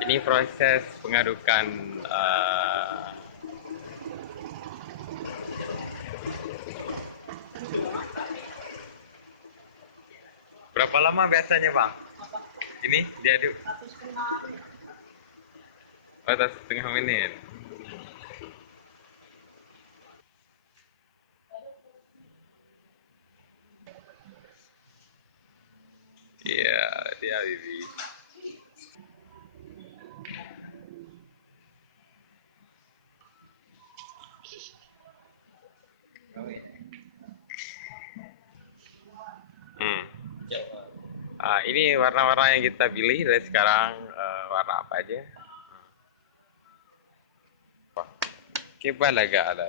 Ini proses pengadukan berapa lama biasanya bang? Ini diaduk? 1,5 menit. Iya, dia Bibi. Hmm. Ini warna-warna yang kita pilih dari sekarang warna apa aja? Coba agak ada.